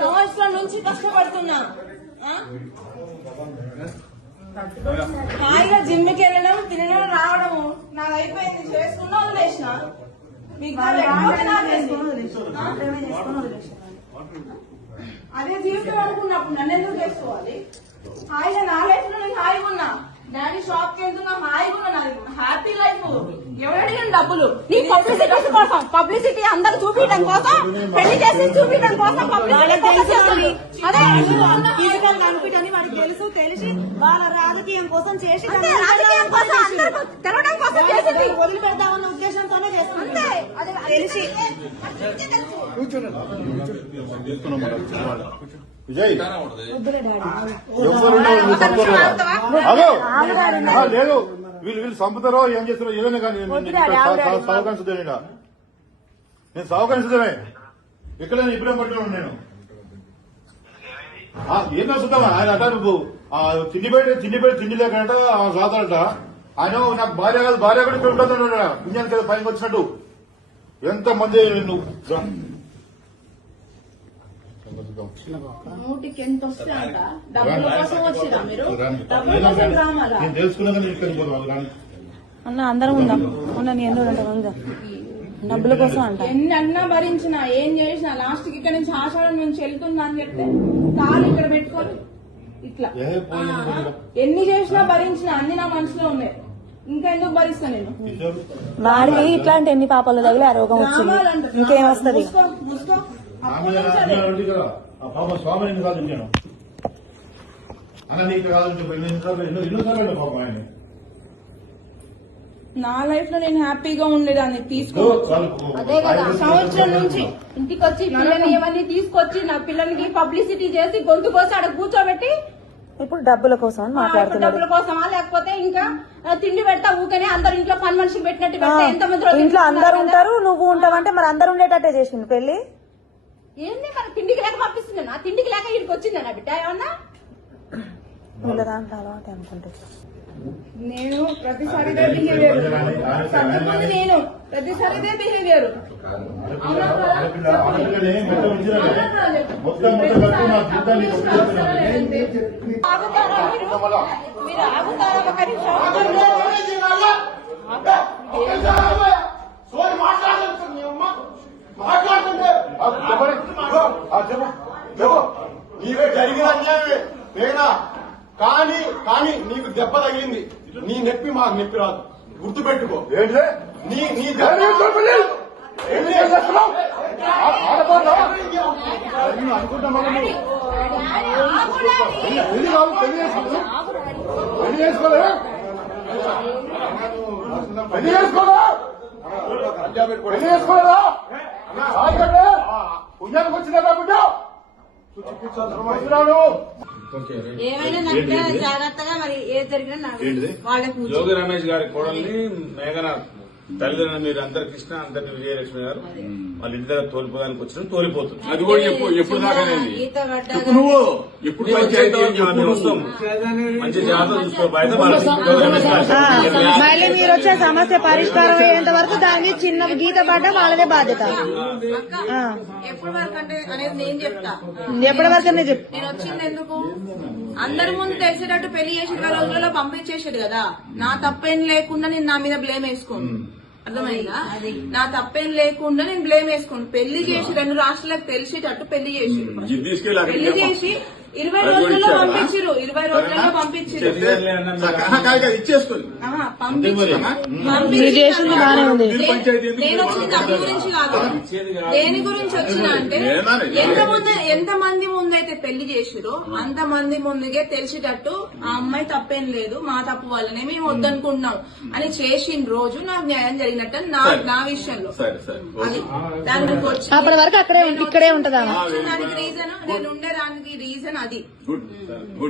సంవత్సరం నుంచి కష్టపడుతున్నా. హాయిగా జిమ్కి వెళ్ళడం, తినడం, రావడము నాకు అయిపోయింది. చేసుకున్నా వదిలేసిన. అదే జీవితం అనుకున్నప్పుడు నన్ను ఎందుకు చేసుకోవాలి? హాయిగా నా లైఫ్ లో నేను హాయిగా ఉన్నా. డాడీ షాప్ కి వెళ్తున్నా, హాయిగా ఉన్నా. Happy life. ఎవరు అడిగిన డబ్బులు? నీ పబ్లిసిటీ కోసం, పబ్లిసిటీ అందరు చూపించడం కోసం, పెళ్లి చేసి చూపించడం కోసం అదే కనిపించని వాడికి తెలిసి వాళ్ళ రాజకీయం కోసం చేసి రాజకీయం కోసం తెలవడం కోసం చేసింది. వదిలిపెడదామన్న ఉద్దేశంతోనే చేస్తుంది. తెలిసి విజయ్ లేదు, వీళ్ళు చంపుతారో ఏం చేస్తారో ఏదైనా కానీ సహకరించదేనా? నేను సహకరించదమే. ఎక్కడైనా ఇప్పుడే పట్టుకున్నాను నేను. ఏం చూద్దామా? ఆయన అంట నువ్వు తిండి లేకట రాతాడట. ఆయన నాకు భార్య కాదు, భార్య కూడా ఇక్కడ ఉంటుంది పుణ్యానికి కదా పైకి వచ్చినట్టు. ఎంత మంది నువ్వు నూటికి ఎంత వస్తే అంట డబ్బుల కోసం వచ్చిరా మీరు? డబ్బుల కోసం రామారా? నేను తెలుసుకున్నా అన్న అందరం ఉందాం. ఉన్న ఉందా డబ్బుల కోసం అంట. ఎన్ని అన్నా భరించినా, ఏం చేసినా లాస్ట్ కి ఇక్కడ నుంచి ఆషాఢం నుంచి వెళ్తుందా అని చెప్తే తాను ఇక్కడ పెట్టుకొని ఇట్లా ఎన్ని చేసినా భరించినా అన్ని నా మనసులో ఉన్నాయి. ఇంకా ఎందుకు భరిస్తా నేను? వాడికి ఇట్లాంటి ఎన్ని పాపాలు తగిలి ఆ రోగం వచ్చింది, ఇంకేం వస్తుంది? పాప స్వామిని కాదు నేను అన్న, నీకు కాదు ఎన్నోసార్లు పాపం ఆయన. నా లైఫ్ లో నేను హ్యాపీగా ఉండేదాన్ని. తీసుకోవచ్చు అదే కదా. సంవత్సరం నుంచి ఇంటికి వచ్చి పిల్లల్ని ఇవన్నీ తీసుకొచ్చి నా పిల్లలకి పబ్లిసిటీ చేసి గొంతు కోసి అక్కడ కూర్చోబెట్టి ఇప్పుడు డబ్బుల కోసం మాట్లాడుతున్నారు. డబ్బుల కోసమా లేకపోతే ఇంకా తిండి పెడతా ఊకనే అందరు ఇంట్లో పని మనిషికి పెట్టినట్టు పెడతా. ఎంతమంది ఇంట్లో అందరు ఉంటారు, నువ్వు ఉంటావంటే మరి అందరు ఉండేటట్టే చేసింది పెళ్లి. ఏంది మరి తిండికి లేక పంపిస్తుంది? నా తిండికి లేక ఇక్కడికి వచ్చిందా నా బిడ్డ? ఏమన్నా అలవాటు అనుకుంటే నేను ప్రతిసారి బిహేవియర్, నేను ప్రతిసారి ఇదే బిహేవియర్. మీరు ఆగుతారా? నీవే జరిగిన అన్యాయమే నేనా కానీ కానీ నీకు దెబ్బ తగిలింది. నీ నొప్పి మాకు నొప్పి రాదు, గుర్తుపెట్టుకో. నీ పుణ్యానికి వచ్చిందా బిడ్డ? ఏమైనా జాగ్రత్తగా మరి ఏ జరిగినా జోగి రమేష్ గారి కోడల్ని మేఘన తల్లిదండ్రులు మీరు అందరు కృష్ణ అందరిని విజయలక్ష్మి గారు వాళ్ళ ఇంటి దగ్గర తోలిపోదానికి వచ్చిన తోలిపోతుంది. అది కూడా ఎప్పుడు దాకా నువ్వు ఎప్పుడు వస్తాం మంచి జాగ్రత్త చూసుకో. మళ్ళీ మీరు వచ్చే సమస్య పరిష్కారం అయ్యేంత వరకు దాన్ని చిన్న గీత పడ్డ వాళ్ళదే బాధ్యత. ఎప్పటి వరకు అంటే అనేది నేను చెప్తా. ఎప్పటి వరకు అనేది చెప్తా. నేను వచ్చింది ఎందుకు? అందరి ముందు తెలిసేటట్టు పెళ్లి చేసిన రోజులలో పంపించేసాడు కదా. నా తప్పేం లేకుండా నేను నా మీద బ్లేమ్ వేసుకోను. అర్థమైందా? నా తప్పేం లేకుండా నేను బ్లేమ్ వేసుకోను. పెళ్లి చేసి 2 రాష్ట్రాలకు తెలిసేటట్టు పెళ్లి చేసి 20 రోజుల్లో పంపించారు. 20 రోజుల్లో పంపించారు. నేను వచ్చింది డబ్బుల గురించి కాదు. దేని గురించి వచ్చినా అంటే ఎంతమంది ముందైతే పెళ్లి చేసిరో అంతమంది ముందుగే తెలిసేటట్టు ఆ అమ్మాయి తప్పేం లేదు, మా తప్పు వల్లనే మేము వద్దనుకుంటున్నాం అని చేసిన రోజు నాకు న్యాయం జరిగినట్టు నా విషయంలో. అది దానికి వచ్చి అప్పటి వరకు ఇక్కడే ఉంటుందా? దానికి రీజన్ నేను ఉండేదానికి రీజన్ అది.